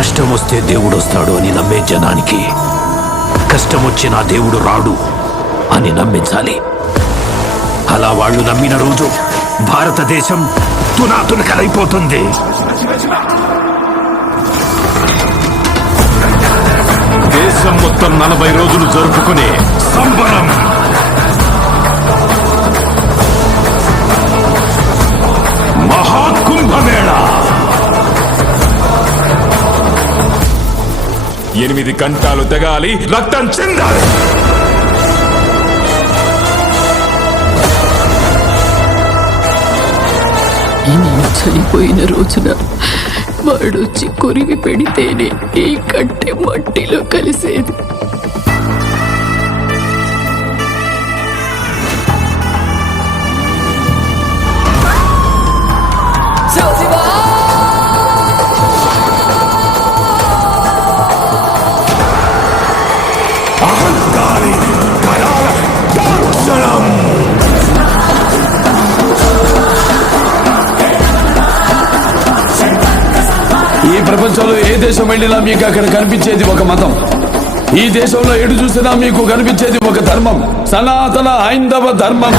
కష్టం వస్తే దేవుడు వస్తాడు అని నమ్మే జనానికి కష్టం వచ్చినా దేవుడు రాడు అని నమ్మించాలి. అలా వాళ్ళు నమ్మిన రోజు భారతదేశం తునాతునకలైపోతుంది. దేశం మొత్తం 40 రోజులు జరుపుకునే సంబరం మహాకుంభమేళ 8 గంటలు తెగాలి, రక్తం చెందాలి. నేను చనిపోయిన రోజున వాడొచ్చి కొరివి పెడితేనే ఈ కట్టె మట్టిలో కలిసేది. అహంకారి కరాల దర్శనం. ఈ ప్రపంచంలో ఏ దేశం వెళ్ళినా మీకు అక్కడ కనిపించేది ఒక మతం. ఈ దేశంలో ఎటు చూసినా మీకు కనిపించేది ఒక ధర్మం, సనాతన హైందవ ధర్మం.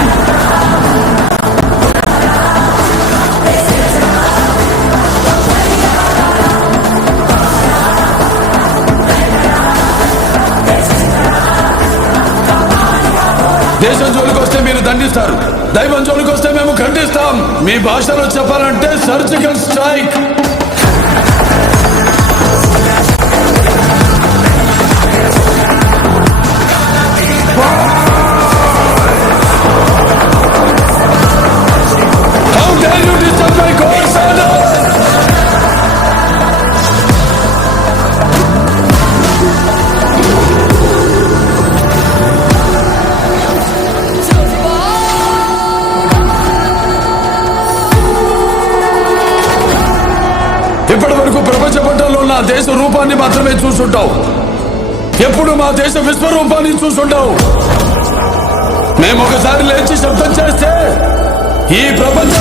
దేశం జోలికొస్తే మీరు దండిస్తారు, దైవం జోలికొస్తే మేము ఖండిస్తాం. మీ భాషలో చెప్పాలంటే surgical strike. How dare you disturb my course order? ఇప్పటి వరకు ప్రపంచ పటంలో నా దేశ రూపాన్ని మాత్రమే చూసుంటావు. ఎప్పుడు మా దేశ విశ్వరూపాన్ని చూసుంటావు. మేము ఒకసారి లేచి శబ్దం చేస్తే ఈ ప్రపంచం